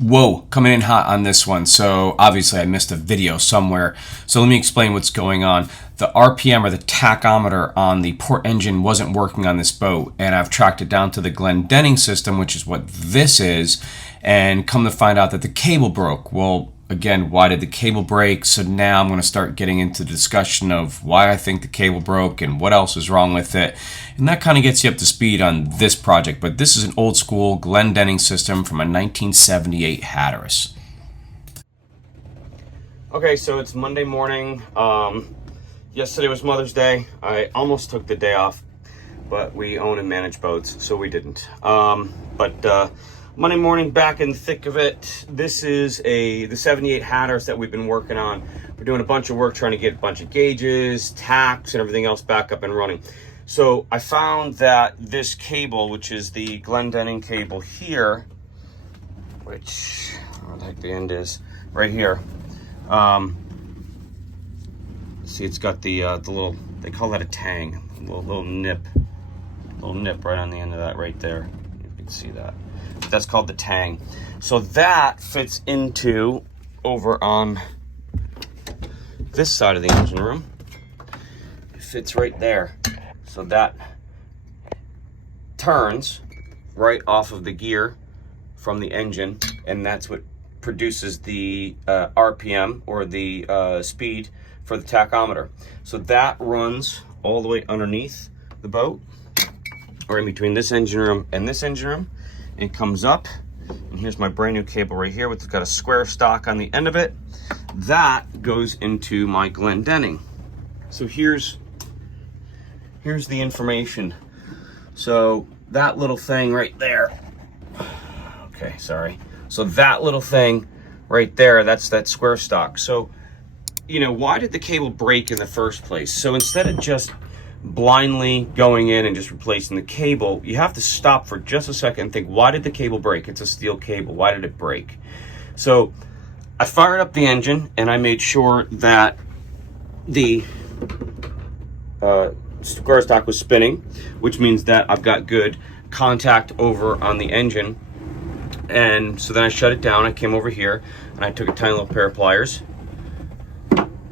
Whoa, coming in hot on this one. So obviously I missed a video somewhere. So let me explain what's going on. The RPM, or the tachometer, on the port engine wasn't working on this boat, and I've tracked it down to the Glendening system, which is what this is, and come to find out that the cable broke. Well, again, why did the cable break? So now I'm going to start getting into the discussion of why I think the cable broke and what else is wrong with it. And that kind of gets you up to speed on this project. But this is an old school Glendening system from a 1978 Hatteras. Okay, so it's Monday morning. Yesterday was Mother's Day. I almost took the day off, but we own and manage boats, so we didn't. Monday morning, back in the thick of it. This is the 78 Hatteras that we've been working on. We're doing a bunch of work trying to get a bunch of gauges, tachs, and everything else back up and running. So I found that this cable, which is the Glendening cable here, which, where the heck the end is, right here. See, it's got the little, they call that a tang, little nip right on the end of that right there. You can see that. That's called the tang. So that fits into over on this side of the engine room. It fits right there. So that turns right off of the gear from the engine, and that's what produces the RPM, or the speed for the tachometer. So that runs all the way underneath the boat, or in between this engine room and this engine room. It comes up, and here's my brand new cable right here, which has got a square stock on the end of it. That goes into my Glendening. So here's the information. So that little thing right there, okay, sorry. So that little thing right there, that's that square stock. So, you know, why did the cable break in the first place? So instead of just blindly going in and just replacing the cable, you have to stop for just a second and think, why did the cable break? It's a steel cable. Why did it break? So I fired up the engine, and I made sure that the square stock was spinning, which means that I've got good contact over on the engine. And so then I shut it down. I came over here and I took a tiny little pair of pliers,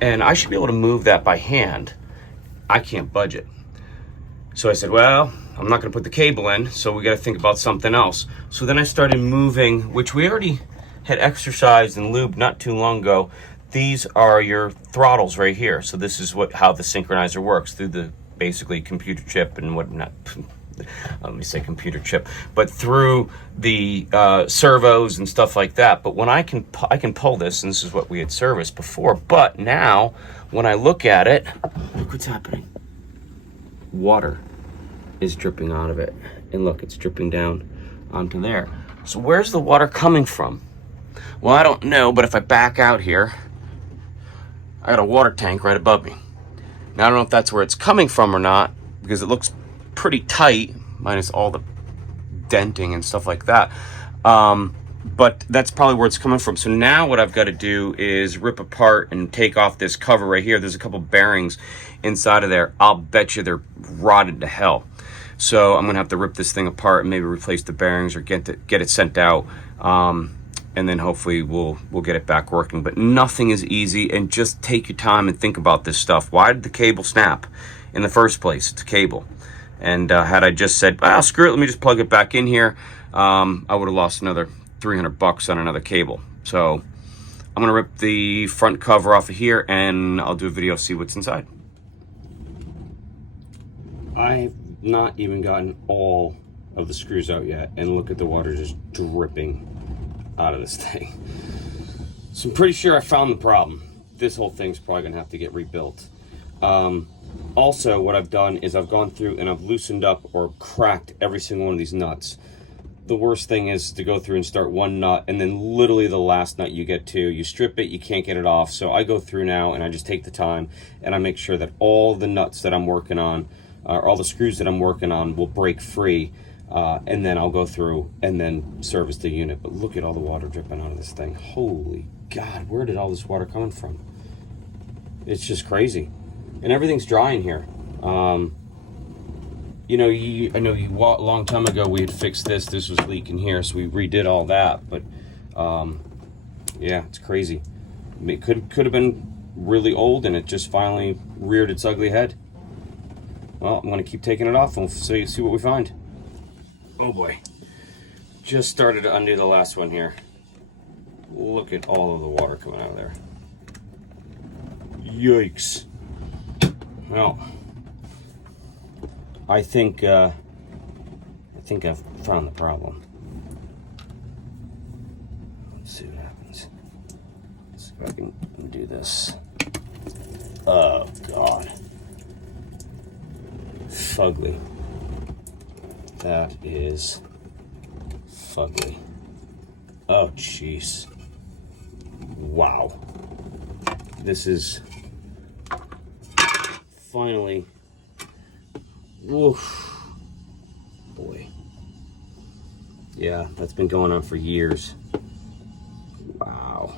and I should be able to move that by hand. I can't budge it. So I said, well, I'm not going to put the cable in, so we got to think about something else. So then I started moving, which we already had exercised and lubed not too long ago. These are your throttles right here. So this is how the synchronizer works, through the basically computer chip and whatnot. Let me say computer chip, but through the servos and stuff like that. But when I can pull this, and this is what we had serviced before, but now when I look at it, look what's happening. Water is dripping out of it, and look, it's dripping down onto there. So where's the water coming from? Well, I don't know, but if I back out here, I got a water tank right above me. Now I don't know if that's where it's coming from or not, because it looks pretty tight, minus all the denting and stuff like that. But that's probably where it's coming from. So now what I've got to do is rip apart and take off this cover right here. There's a couple bearings inside of there. I'll bet you they're rotted to hell. So I'm gonna have to rip this thing apart and maybe replace the bearings, or get it sent out. And then hopefully we'll get it back working. But nothing is easy, and just take your time and think about this stuff. Why did the cable snap in the first place? It's a cable. And had I just said, well, screw it, let me just plug it back in here, I would have lost another $300 on another cable. So I'm gonna rip the front cover off of here, and I'll do a video, see what's inside. I've not even gotten all of the screws out yet, and look at the water just dripping out of this thing. So I'm pretty sure I found the problem. This whole thing's probably gonna have to get rebuilt. Also, what I've done is I've gone through and I've loosened up or cracked every single one of these nuts. The worst thing is to go through and start one nut, and then literally the last nut you get to, you strip it, you can't get it off. So I go through now and I just take the time and I make sure that all the nuts that I'm working on, or all the screws that I'm working on, will break free. And then I'll go through and then service the unit. But look at all the water dripping out of this thing. Holy God, where did all this water coming from? It's just crazy. And everything's dry in here. You know, I know a long time ago we had fixed this. This was leaking here, so we redid all that. But Yeah, it's crazy. It could have been really old, and it just finally reared its ugly head. Well, I'm gonna keep taking it off, and we'll see what we find. Oh boy, just started to undo the last one here. Look at all of the water coming out of there. Yikes. Well, I think I've found the problem. Let's see what happens. Let's see if I can do this. Oh God. Fugly. That is fugly. Oh jeez. Wow. This is finally. Oof. Boy. Yeah, that's been going on for years. Wow.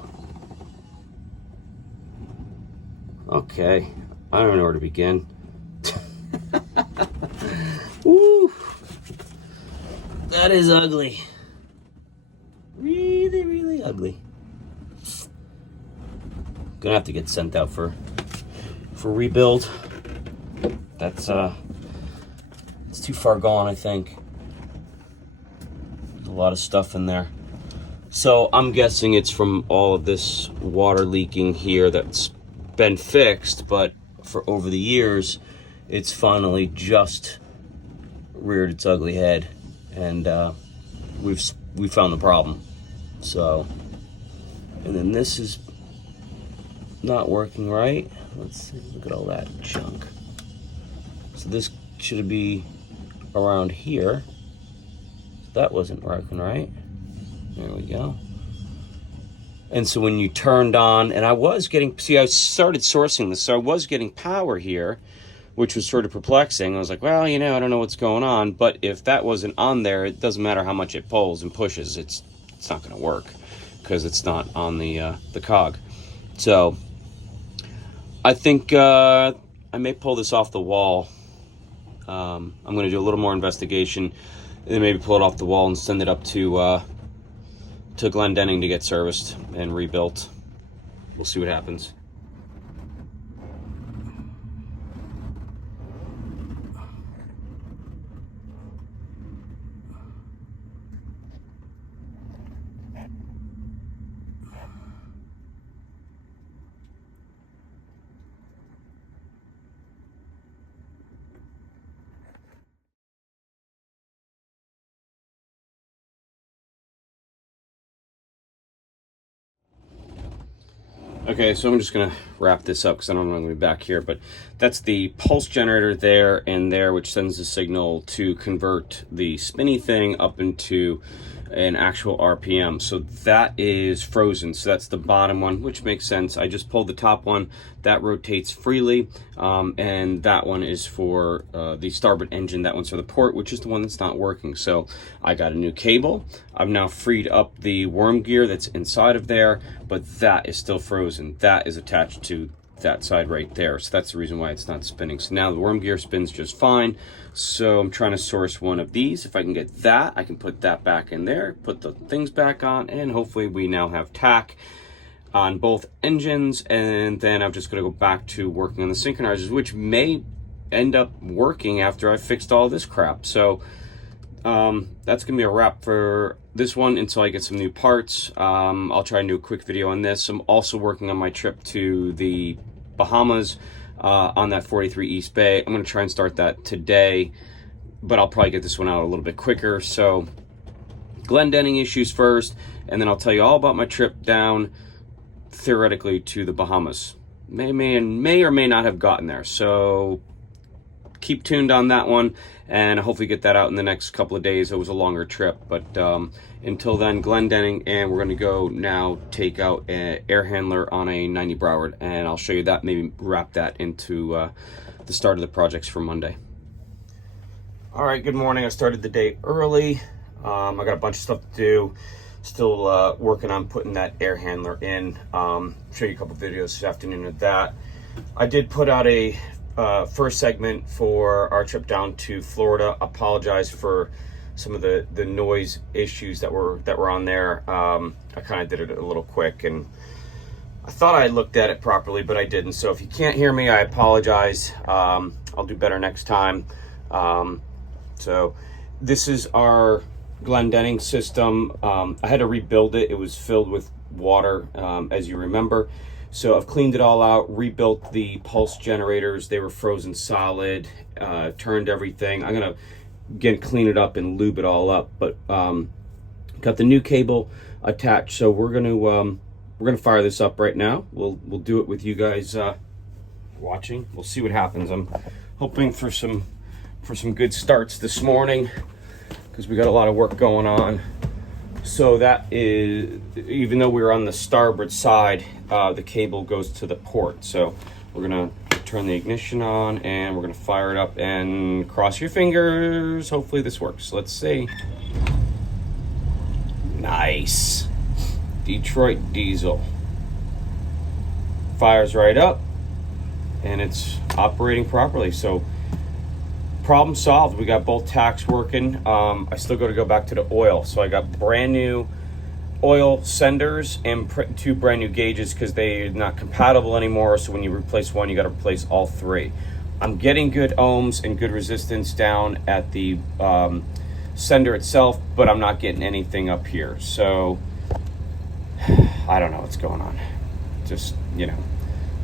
Okay. I don't know where to begin. Woo. That is ugly. Really, really ugly. Gonna have to get sent out for rebuild. That's it's too far gone, I think. There's a lot of stuff in there. So I'm guessing it's from all of this water leaking here that's been fixed, but for over the years, it's finally just reared its ugly head, and we found the problem. So, and then this is not working right. Let's see, look at all that junk. So this should be around here. That wasn't working right. There we go. And so when you turned on, and I was getting, see, I started sourcing this, so I was getting power here, which was sort of perplexing. I was like, well, I don't know what's going on, but if that wasn't on there, it doesn't matter how much it pulls and pushes, it's not going to work because it's not on the cog. So I think I may pull this off the wall. I'm going to do a little more investigation, and then maybe pull it off the wall and send it up to Glendening to get serviced and rebuilt. We'll see what happens. Okay, so I'm just gonna wrap this up because I don't know I'm gonna be back here, but that's the pulse generator there and there, which sends the signal to convert the spinny thing up into an actual RPM. So that is frozen. So that's the bottom one, which makes sense. I just pulled the top one that rotates freely, and that one is for the starboard engine. That one's for the port, which is the one that's not working. So I got a new cable. I've now freed up the worm gear that's inside of there, but that is still frozen. That is attached to that side right there, so that's the reason why it's not spinning. So now the worm gear spins just fine. So I'm trying to source one of these. If I can get that, I can put that back in there, put the things back on, and hopefully we now have tach on both engines. And then I'm just going to go back to working on the synchronizers, which may end up working after I fixed all this crap. So that's gonna be a wrap for this one until I get some new parts. I'll try and do a quick video on this. I'm also working on my trip to the Bahamas on that 43 East Bay. I'm gonna try and start that today, but I'll probably get this one out a little bit quicker. So Glendening issues first, and then I'll tell you all about my trip down theoretically to the Bahamas. May or may not have gotten there, so keep tuned on that one, and hopefully get that out in the next couple of days. It was a longer trip, but until then, Glendening, and we're going to go now take out an air handler on a 90 Broward, and I'll show you that, maybe wrap that into the start of the projects for Monday. All right, good morning. I started the day early. I got a bunch of stuff to do. Still working on putting that air handler in. Show you a couple videos this afternoon of that. I did put out a first segment for our trip down to Florida. Apologize for some of the noise issues that were on there. I kind of did it a little quick, and I thought I looked at it properly, but I didn't. So if you can't hear me, I apologize. I'll do better next time. So this is our Glendening system. I had to rebuild it. It was filled with water, as you remember. So I've cleaned it all out, rebuilt the pulse generators. They were frozen solid, turned everything. I'm gonna again clean it up and lube it all up, but got the new cable attached. So we're gonna fire this up right now. We'll do it with you guys watching. We'll see what happens. I'm hoping for some good starts this morning because we got a lot of work going on. So that is, even though we're on the starboard side, the cable goes to the port. So we're gonna turn the ignition on and we're gonna fire it up and cross your fingers. Hopefully this works. Let's see. Nice. Detroit diesel. Fires right up and it's operating properly. So problem solved. We got both tachs working. I still got to go back to the oil. So I got brand new oil senders and 2 brand new gauges because they're not compatible anymore. So when you replace one, you got to replace all 3. I'm getting good ohms and good resistance down at the sender itself, but I'm not getting anything up here. So I don't know what's going on. Just, you know,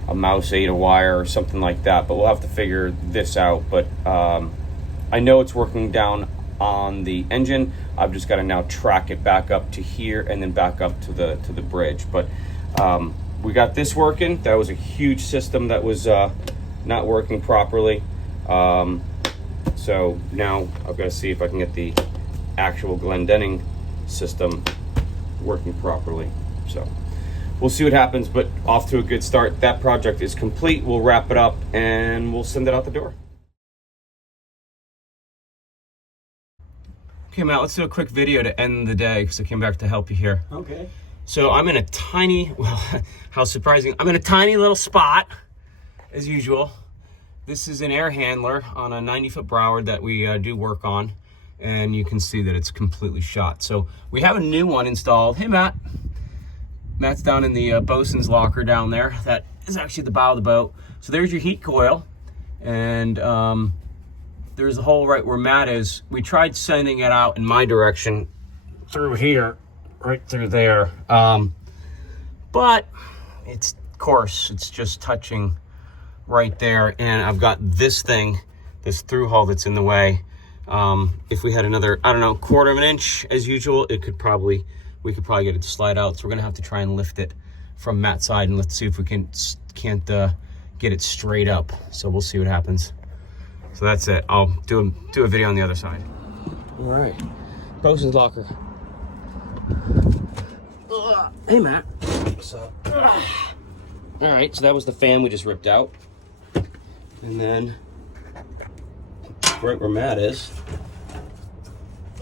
a mouse ate a wire or something like that, but we'll have to figure this out. But I know it's working down on the engine. I've just got to now track it back up to here and then back up to the bridge. But we got this working. That was a huge system that was not working properly. So now I've got to see if I can get the actual Glendening system working properly. So we'll see what happens, but off to a good start. That project is complete. We'll wrap it up and we'll send it out the door. Okay, Matt, let's do a quick video to end the day because I came back to help you here. Okay. So I'm in a tiny, well, how surprising. I'm in a tiny little spot, as usual. This is an air handler on a 90-foot Broward that we do work on, and you can see that it's completely shot. So we have a new one installed. Hey, Matt. Matt's down in the bosun's locker down there. That is actually the bow of the boat. So there's your heat coil, and there's the hole right where Matt is. We tried sending it out in my direction through here, right through there. But it's coarse. It's just touching right there. And I've got this thing, this through hull that's in the way. If we had another, I don't know, 1/4 of an inch as usual, we could probably get it to slide out. So we're gonna have to try and lift it from Matt's side and let's see if we can't get it straight up. So we'll see what happens. So that's it. I'll do a video on the other side. All right, bosun's locker. Hey, Matt. What's up? All right, so that was the fan we just ripped out. And then right where Matt is.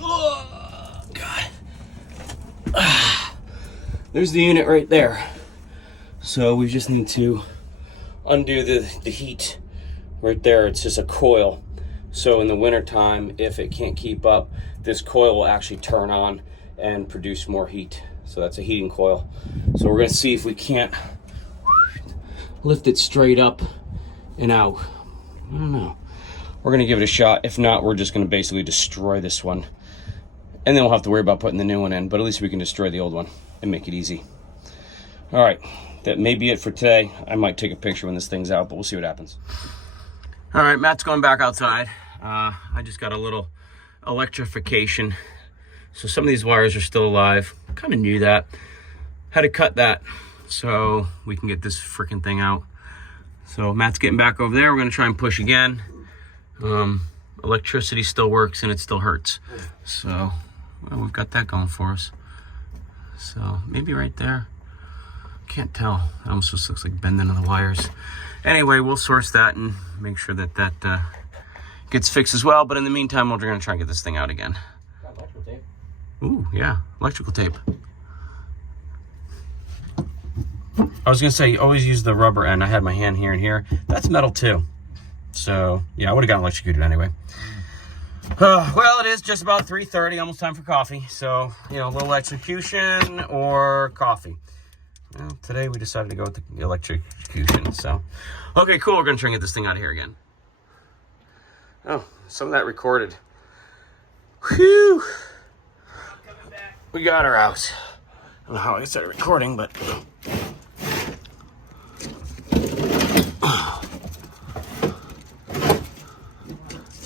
Oh, God. There's the unit right there. So we just need to undo the heat right there. It's just a coil. So in the wintertime, if it can't keep up, this coil will actually turn on and produce more heat. So that's a heating coil. So we're gonna see if we can't lift it straight up and out. I don't know. We're gonna give it a shot. If not, we're just gonna basically destroy this one. And then we'll have to worry about putting the new one in, but at least we can destroy the old one and make it easy. All right, that may be it for today. I might take a picture when this thing's out, but we'll see what happens. All right, Matt's going back outside. I just got a little electrification. So some of these wires are still alive. Kind of knew that. Had to cut that so we can get this freaking thing out. So Matt's getting back over there. We're gonna try and push again. Electricity still works and it still hurts. So well, we've got that going for us. So maybe right there. Can't tell. It almost just looks like bending of the wires. Anyway, we'll source that and make sure that gets fixed as well. But in the meantime, we're gonna try and get this thing out again. Got electrical tape. Ooh, yeah, electrical tape. I was gonna say, always use the rubber end. I had my hand here and here. That's metal too. So yeah, I would have gotten electrocuted anyway. Well, it is just about 3:30, almost time for coffee. So, you know, a little electrocution or coffee. Well, today we decided to go with the electrocution, so. Okay, cool, we're gonna try and get this thing out of here again. Oh, some of that recorded. Whew. We got her out. I don't know how I started recording, but. There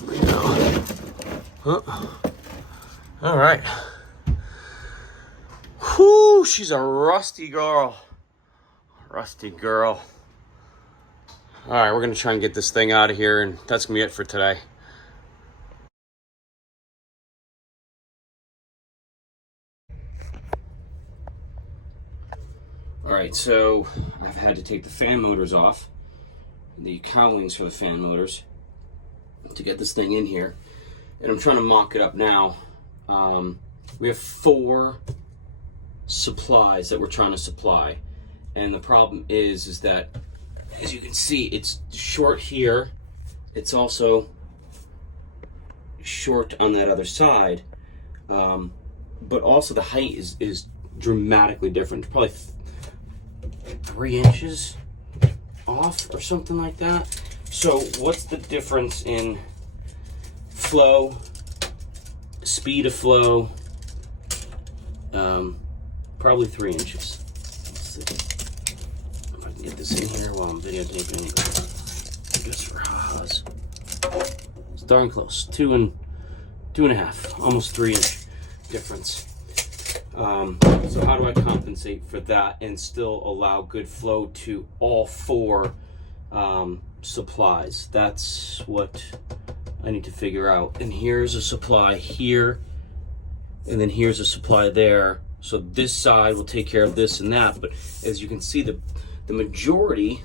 we go. All right. Whew, she's a rusty girl. Rusty girl. All right, we're gonna try and get this thing out of here, and that's gonna be it for today. All right, so I've had to take the fan motors off, the cowlings for the fan motors, to get this thing in here, and I'm trying to mock it up now. We have 4 supplies that we're trying to supply, and the problem is that, as you can see, it's short here. It's also short on that other side, but also the height is dramatically different. Probably 3 inches off or something like that. So what's the difference in flow, speed of flow? Probably 3 inches. Let's see if I can get this in here while I'm videotaping. Just for ha-has. It's darn close. 2.5, almost 3 inch difference. So how do I compensate for that and still allow good flow to all 4 supplies? That's what I need to figure out. And here's a supply here, and then here's a supply there. So this side will take care of this and that, but as you can see, the majority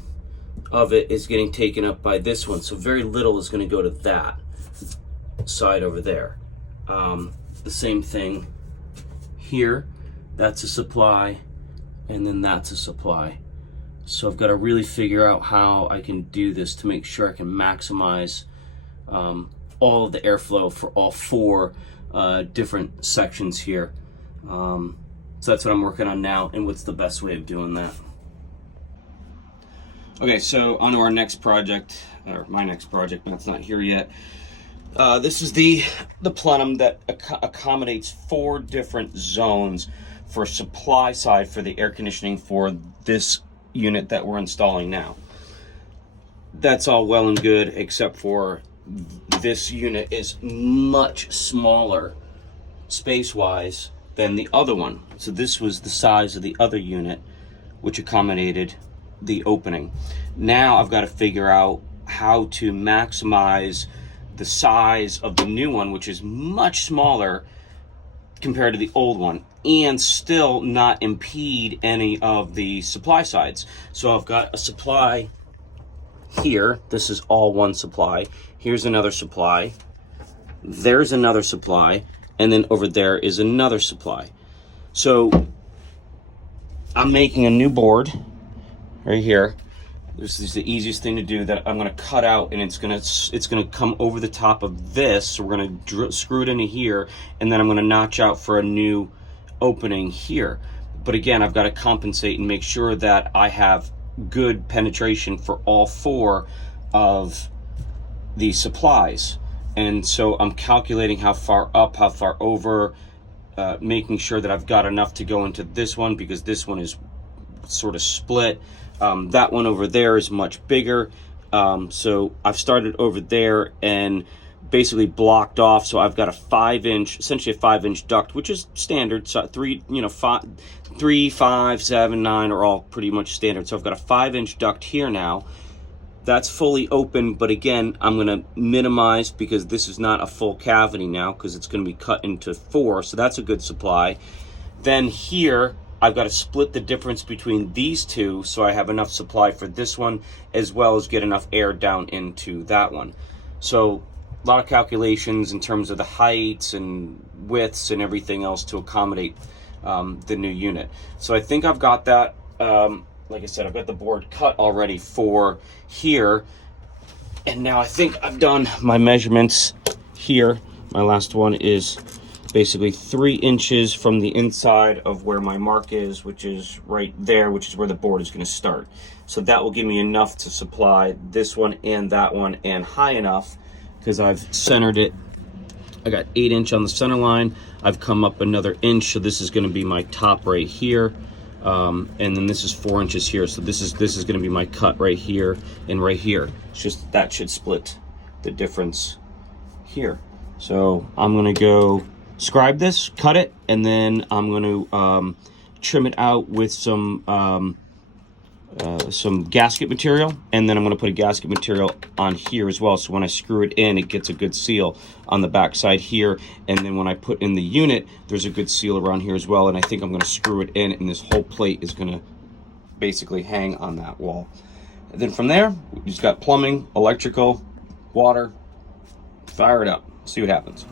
of it is getting taken up by this one. So very little is going to go to that side over there. The same thing here. That's a supply, and then that's a supply. So I've got to really figure out how I can do this to make sure I can maximize all of the airflow for all 4 different sections here. So that's what I'm working on now, and what's the best way of doing that. Okay, so on to our next project, or my next project, but it's not here yet. This is the plenum that accommodates 4 different zones for supply side for the air conditioning for this unit that we're installing now. That's all well and good, except for this unit is much smaller space-wise than the other one. So this was the size of the other unit, which accommodated the opening. Now I've got to figure out how to maximize the size of the new one, which is much smaller compared to the old one, and still not impede any of the supply sides. So I've got a supply here. This is all one supply. Here's another supply. There's another supply. And then over there is another supply. So I'm making a new board right here. This is the easiest thing to do, that I'm going to cut out, and it's going to come over the top of this. So we're going to screw it into here, and then I'm going to notch out for a new opening here. But again, I've got to compensate and make sure that I have good penetration for all 4 of the supplies. And so I'm calculating how far up, how far over, making sure that I've got enough to go into this one, because this one is sort of split. That one over there is much bigger. So I've started over there and basically blocked off. So I've got a 5-inch, essentially a 5-inch duct, which is standard. So 3, 5, 7, 9 are all pretty much standard. So I've got a 5-inch duct here now. That's fully open, but again, I'm going to minimize, because this is not a full cavity now, because it's going to be cut into 4, so that's a good supply. Then here, I've got to split the difference between these 2, so I have enough supply for this one, as well as get enough air down into that one. So a lot of calculations in terms of the heights and widths and everything else to accommodate the new unit. So I think I've got that. Like I said, I've got the board cut already for here, and now I think I've done my measurements here. My last one is basically 3 inches from the inside of where my mark is, which is right there, which is where the board is going to start. So that will give me enough to supply this one and that one, and high enough because I've centered it. I got 8" on the center line. I've come up another inch, so this is going to be my top right here, and then this is 4 inches here. So this is going to be my cut right here and right here. It's just that should split the difference here. So I'm going to go scribe this, cut it, and then I'm going to trim it out with some gasket material, and then I'm going to put a gasket material on here as well, so when I screw it in, it gets a good seal on the back side here, and then when I put in the unit, there's a good seal around here as well, and I think I'm going to screw it in, and this whole plate is going to basically hang on that wall. And then from there, we just got plumbing, electrical, water. Fire it up, see what happens.